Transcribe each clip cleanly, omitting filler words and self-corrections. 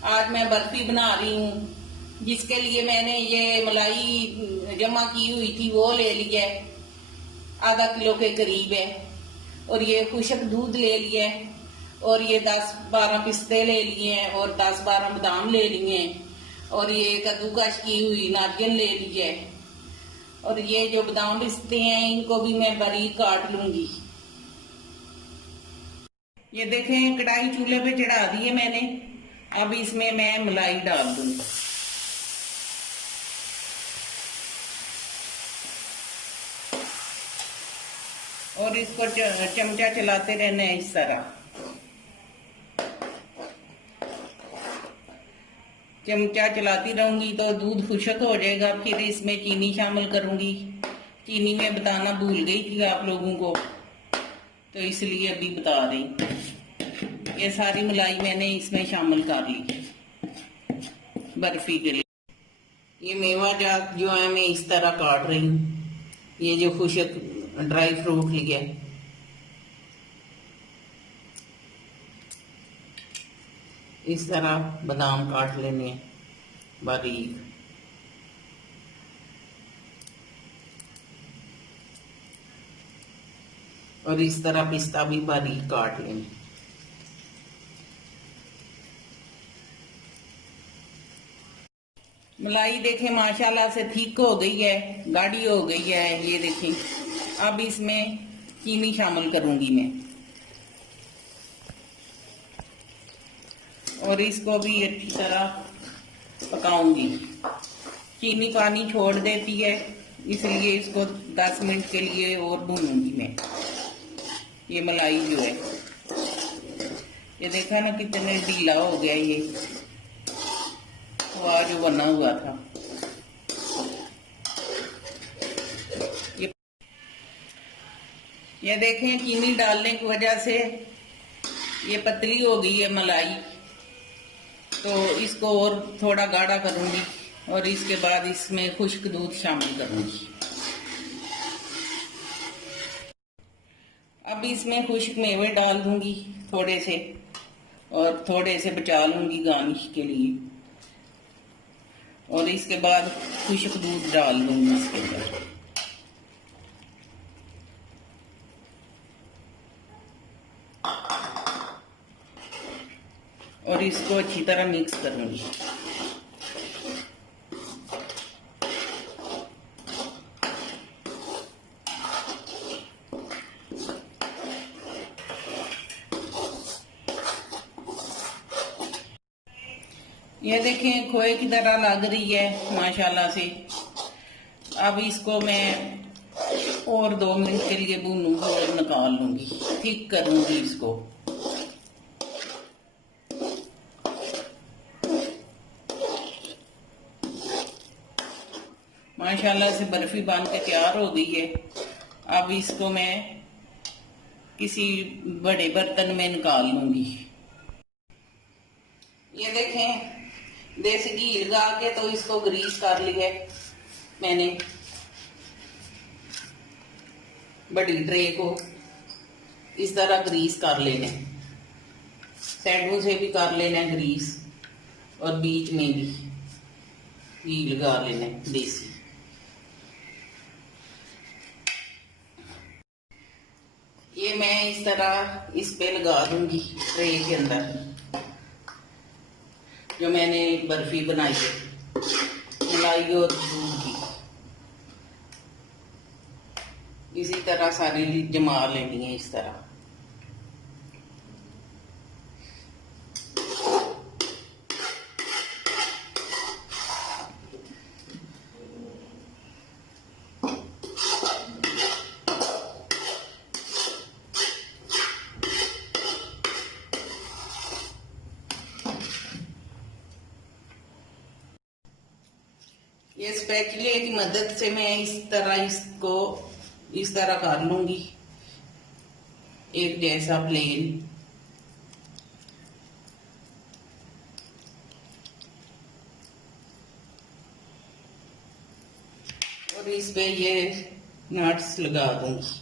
आज मैं बर्फी बना रही हूँ, जिसके लिए मैंने ये मलाई जमा की हुई थी वो ले लिया है, आधा किलो के करीब है। और ये खुशक दूध ले लिया है, और ये 10-12 पिस्ते ले लिए हैं, और 10-12 बादाम ले लिए हैं, और ये कद्दूकश की हुई नारियल ले लिया है। और ये जो बादाम पिस्ते हैं इनको भी मैं बारीक काट लूंगी। ये देखें कढ़ाई चूल्हे पे चढ़ा दी है मैंने। अब इसमें मैं मलाई डाल दूंगी। और इसको चमचा चलाते रहना है इस तरह। चमचा चलाती रहूंगी तो दूध खुशक हो जाएगा। फिर इसमें चीनी शामिल करूंगी। चीनी में बताना भूल गई थी आप लोगों को, तो इसलिए अभी बता रही। ये सारी मलाई मैंने इसमें शामिल कर ली बर्फी के लिए। ये मेवा जात जो है मैं इस तरह काट रही हूँ। ये जो खुशक ड्राई फ्रूट लिया इस तरह बादाम काट लेने हैं बारीक। और इस तरह पिस्ता भी बारीक काट लेंगे। मलाई देखें माशाल्लाह से ठीक हो गई है, गाढ़ी हो गई है। ये देखें। अब इसमें चीनी शामिल करूंगी मैं, और इसको भी अच्छी तरह पकाऊंगी। चीनी पानी छोड़ देती है, इसलिए इसको 10 मिनट के लिए और भूनूंगी मैं। ये मलाई जो है, ये देखा ना कितने ढीला हो गया ये हुआ जो बना हुआ था। ये देखें चीनी डालने की वजह से ये पतली हो गई है मलाई। तो इसको और थोड़ा गाढ़ा करूंगी, और इसके बाद इसमें खुश्क दूध शामिल करूंगी। अब इसमें खुश्क मेवे डाल दूंगी थोड़े से, और थोड़े से बचा लूंगी गार्निश के लिए। और इसके बाद खुश्क दूध डाल दूंगी इसके अंदर। और इसको अच्छी तरह मिक्स करूंगी। ये देखें खोए की तरह लग रही है माशाल्लाह से। अब इसको मैं और 2 मिनट के लिए भूनूंगी और निकाल लूंगी, ठीक करूंगी इसको। माशाल्लाह से बर्फी बन के तैयार हो गई है। अब इसको मैं किसी बड़े बर्तन में निकाल लूंगी। ये देखें देसी घी लगा के तो इसको ग्रीस कर लिया मैंने। बड़ी ट्रे को इस तरह ग्रीस कर लेना, साइडों से भी कर लेना ग्रीस, और बीच में भी घी लगा लेना देसी। ये मैं इस तरह इस पे लगा दूंगी ट्रे के अंदर जो मैंने बर्फी बनाई है मलाई और दूध की। इसी तरह सारी जमा लेनी है इस तरह। ये स्पैचुले की मदद से मैं इस तरह इसको इस तरह कर लूंगी, एक जैसा प्लेन। और इस पे ये नट्स लगा दूंगी,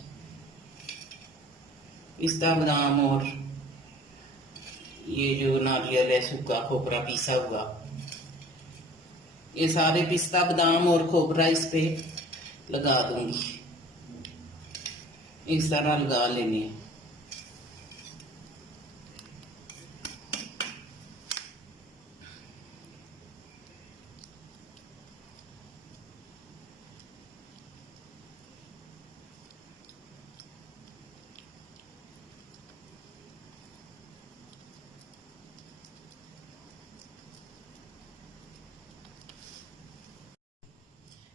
पिस्ता बादाम और ये जो नारियल है सूखा खोपरा पीसा हुआ, ये सारे पिस्ता बादाम और खोपरा इस पे लगा दूंगी। इस तरह लगा लेने हैं।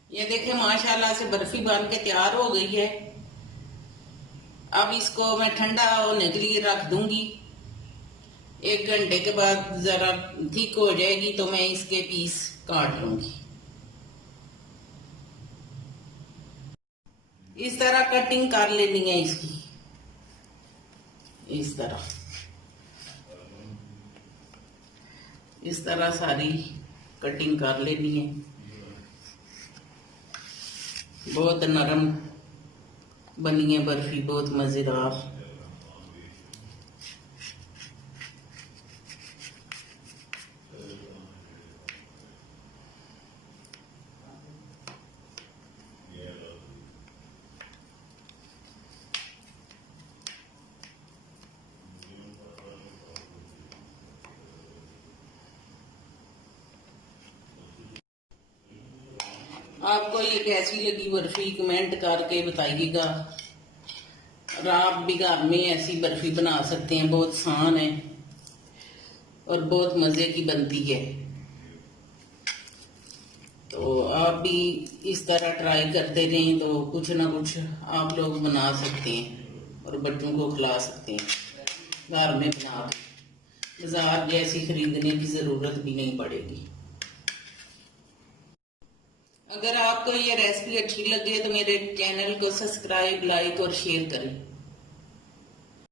ये देखें माशाल्लाह से बर्फी बन के तैयार हो गई है। अब इसको मैं ठंडा होने के लिए रख दूंगी। 1 घंटे के बाद जरा थिक हो जाएगी तो मैं इसके पीस काट लूंगी। इस तरह कटिंग कर लेनी है इसकी, इस तरह सारी कटिंग कर लेनी है। बहुत नरम बनी है बर्फी, बहुत मजेदार। आपको ये कैसी लगी बर्फी कमेंट करके बताइएगा। और आप भी घर में ऐसी बर्फी बना सकते हैं, बहुत आसान है और बहुत मजे की बनती है। तो आप भी इस तरह ट्राई करते रहें तो कुछ ना कुछ आप लोग बना सकते हैं और बच्चों को खिला सकते हैं घर में बना के। बाजार जैसी खरीदने की जरूरत भी नहीं पड़ेगी। अगर आपको ये रेसिपी अच्छी लगे तो मेरे चैनल को सब्सक्राइब, लाइक और शेयर करें।